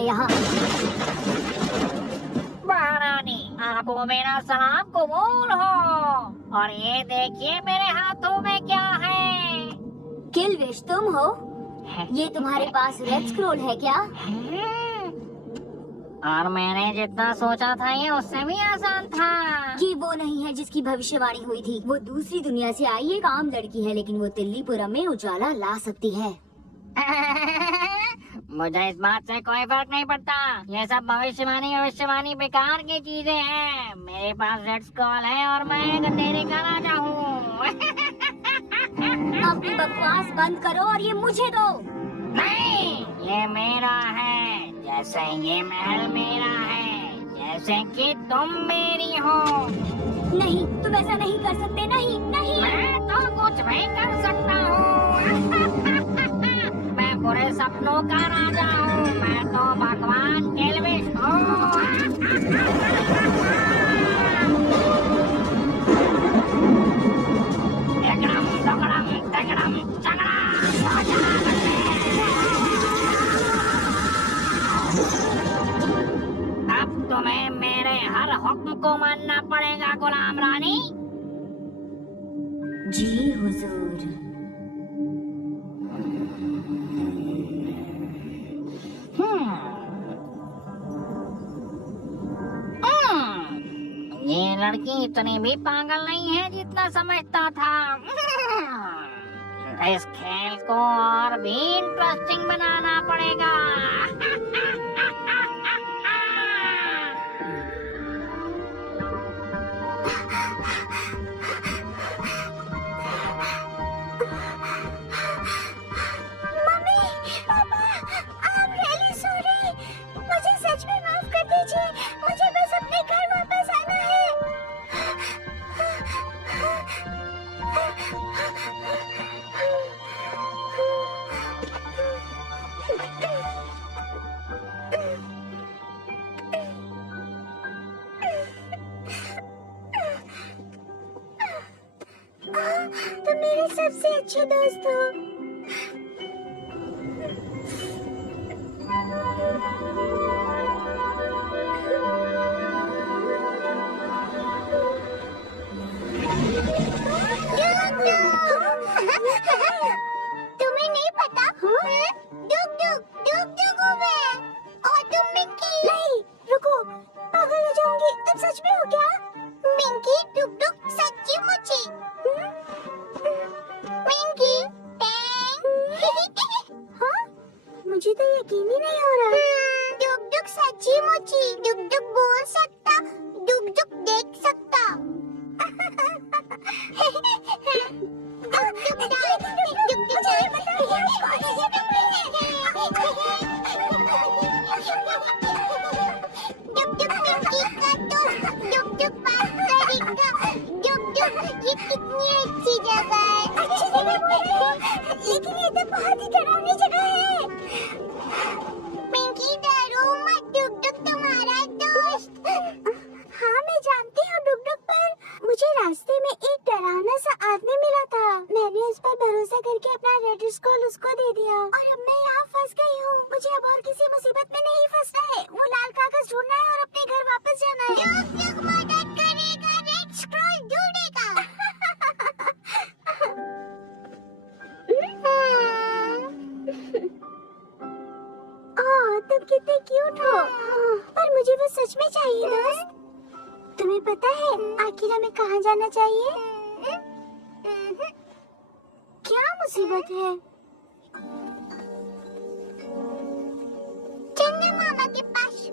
है यहाँ। महारानी, आपको मेरा सलाम कबूल हो। और ये देखिए मेरे हाथों में क्या है। किल्विश, तुम हो? ये तुम्हारे पास रेड स्क्रॉल है क्या? और मैंने जितना सोचा था ये उससे भी आसान था। ये वो नहीं है जिसकी भविष्यवाणी हुई थी। वो दूसरी दुनिया से आई एक आम लड़की है, लेकिन वो तिल्लीपुरम में उजाला ला सकती है। मुझे इस बात से कोई फर्क नहीं पड़ता। ये सब भविष्यवाणी बेकार की चीजें हैं। मेरे पास रेड स्क्रॉल है और मैं एक अंधेरे का राजा हूँ। अपनी बकवास बंद करो और ये मुझे दो। नहीं, ये मेरा है। जैसे ये महल मेरा है, जैसे कि तुम मेरी हो। नहीं, तुम ऐसा नहीं कर सकते। नहीं नहीं। मैं तो कुछ भी कर सकता हूँ। मैं बुरे सपनों का राजा हूँ। मैं तो भगवान किल्विश हूँ। अब तुम्हें मेरे हर हुक्म को मानना पड़ेगा गुलाम रानी। जी हुजूर। ये लड़की इतनी भी पागल नहीं है जितना समझता था। इस खेल को और भी इंटरेस्टिंग बनाना पड़ेगा। मम्मी, पापा, I'm really sorry। मुझे सच में माफ कर दीजिए। मुझे बस अपने घर वापस आना है। तुम मेरे सबसे अच्छे दोस्त हो। तुम्हें नहीं पता? डुग डुग डुग डुग हूँ मैं। और तुम मिंकी। नहीं, रुको, पागल हो जाऊंगी। तुम सच में हो क्या? मिंकी डुग डुग सच्ची मुच्ची। मिंकी हाँ? मुझे तो यकीन ही नहीं हो रहा। डुग डुग सच्ची मुच्ची। डुग डुग बोल सकता, डुग डुग देख सकता। ये कितनी अच्छी जगह है। अच्छी जगह बोल रहे हो, लेकिन ये तो बहुत ही डरावनी जगह है। मिंकी डरो मत, डुग डुग तुम्हारा दोस्त। हाँ, मैं जानती हूँ डुग डुग, पर मुझे रास्ते में एक डरावना सा आदमी मिला था। मैंने उस पर भरोसा करके अपना रेड स्क्रॉल उसको दे दिया और अब मैं यहाँ फंस गई हूँ। मुझे अब और किसी मुसीबत में नहीं फंसना है। वो लाल कागज ढूंढना है और अपने घर वापस जाना है। डुग डुग मदद करेगा, रेड स्क्रॉल ढूंढेगा। तुम कितने क्यूट हो। पर मुझे वो सच में चाहिए दोस्त। तुम्हें पता है आखिर हमें कहाँ जाना चाहिए? क्या मुसीबत है? चंदा मामा के पास।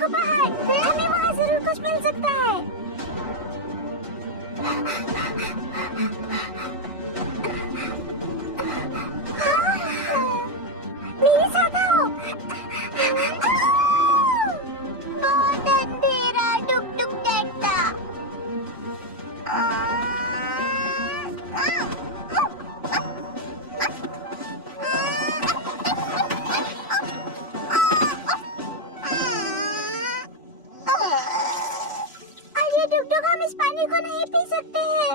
देखो पहाड़, हमें वहाँ जरूर कुछ मिल सकता है। मेरे साथ आओ। बहुत अंधेरा, डुक डुक देखता। अरे डुक डुक, हम इस पानी को नहीं पी सकते हैं।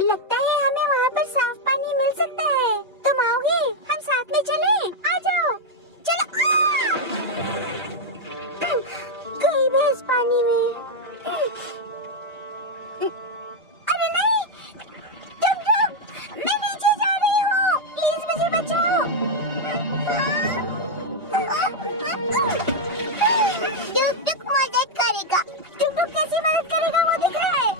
लगता है हमें वहाँ पर साफ पानी मिल सकता है। तुम आओगे? हम साथ में चलें? आ जाओ। चलो। कहीं भी इस पानी में। अरे नहीं, डुक डुक, मैं नीचे जा रही हूँ। प्लीज मुझे बचाओ। डुक डुक मदद करेगा। डुक डुक कैसे मदद करेगा, वो दिख रहा है।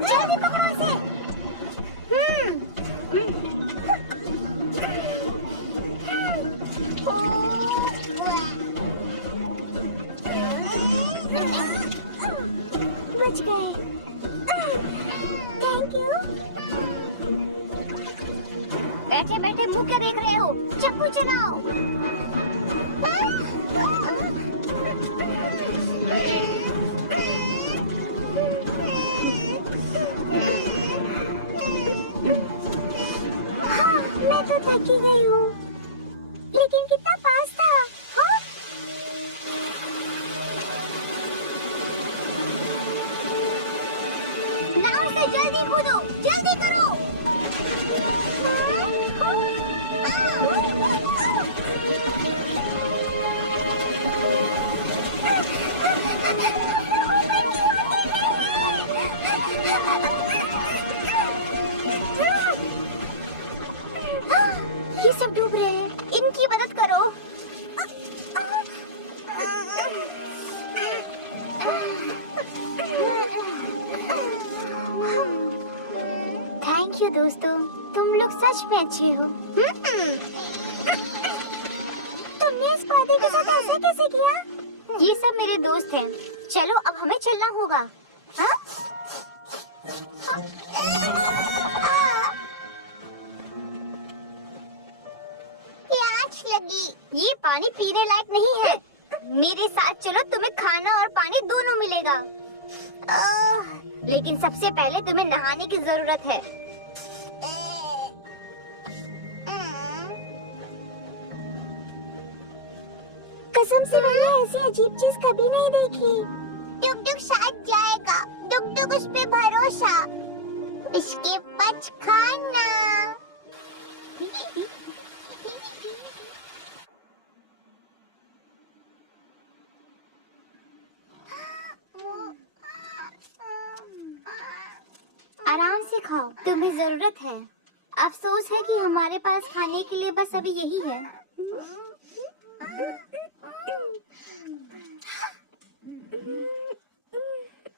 जल्दी पकड़ो इसे। बच गए। Thank you. बैठे बैठे मुंह क्या देख रहे हो? चप्पू चलाओ। मैं तो थकी गई हूँ, लेकिन कितना पास था। हाँ? नाव से जल्दी कूदो, जल्दी करो। ये सब डूब रहे हैं, इनकी मदद करो। थैंक यू दोस्तों, तुम लोग सच में अच्छे हो। तुमने इस पौधे के साथ ऐसा कैसे किया? ये सब मेरे दोस्त हैं। चलो अब हमें चलना होगा। हाँ? प्यास लगी। ये पानी पीने लायक नहीं है। मेरे साथ चलो, तुम्हें खाना और पानी दोनों मिलेगा। लेकिन सबसे पहले तुम्हें नहाने की जरूरत है। कसम से मैंने ऐसी अजीब चीज कभी नहीं देखी। डुक डुक साथ जाएगा। डुक डुक उस पे भरोसा। इसके पच खाना। आराम से खाओ, तुम्हें जरूरत है। अफसोस है कि हमारे पास खाने के लिए बस अभी यही है।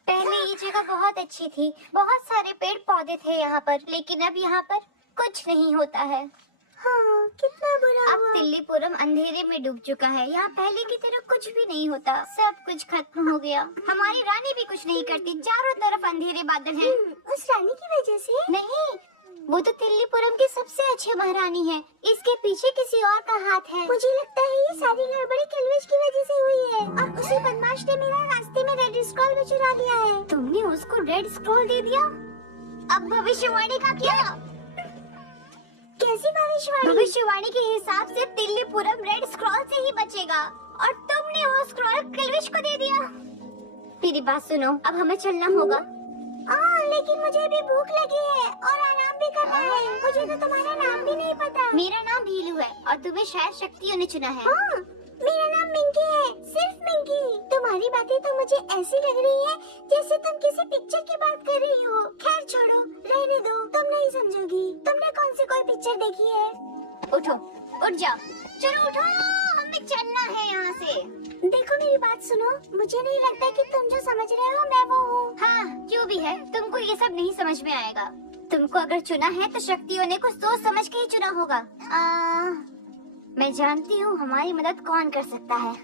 पहले ये जगह बहुत अच्छी थी, बहुत सारे पेड़ पौधे थे यहाँ पर, लेकिन अब यहाँ पर कुछ नहीं होता है। हाँ, कितना बुरा हुआ। अब तिल्लीपुरम अंधेरे में डूब चुका है। यहाँ पहले की तरह कुछ भी नहीं होता, सब कुछ खत्म हो गया। हमारी रानी भी कुछ नहीं करती, चारों तरफ अंधेरे बादल हैं। उस रानी की वजह से? नहीं, वो तो तिल्लीपुरम की सबसे अच्छी महारानी है। इसके पीछे किसी और का हाथ है। मुझे लगता है ये सारी गड़बड़ी किल्विश की वजह से हुई है, और उसी बदमाश ने मेरा रास्ते में रेड स्क्रॉल भी चुरा लिया है। तुमने उसको रेड स्क्रॉल दे दिया? अब भविष्यवाणी का क्या? कैसी भविष्यवाणी? भविष्यवाणी के हिसाब से तिल्लीपुरम रेड स्क्रॉल से ही बचेगा, और तुमने वो स्क्रॉल किल्विश को दे दिया। मेरी बात सुनो, अब हमें चलना होगा। लेकिन मुझे भी भूख लगी है और आराम भी करना है। मुझे तो तुम्हारा नाम भी नहीं पता। मेरा नाम भीलू है, और तुम्हें शायद शक्तियों ने चुना है। मेरा नाम मिंकी है, सिर्फ मिंकी। तुम्हारी बातें तो मुझे ऐसी लग रही है जैसे तुम किसी पिक्चर की बात कर रही हो। खैर छोड़ो, रहने दो, तुम नहीं समझोगी। तुमने कौन सी कोई पिक्चर देखी है? उठो, उठ जाओ, चलो उठो। हमें चलना है यहाँ से। देखो मेरी बात सुनो, मुझे नहीं लगता कि तुम जो समझ रहे हो मैं वो हूँ। हाँ जो भी है, तुमको ये सब नहीं समझ में आएगा। तुमको अगर चुना है तो शक्तियों ने कुछ सोच समझ के ही चुना होगा। मैं जानती हूँ हमारी मदद कौन कर सकता है।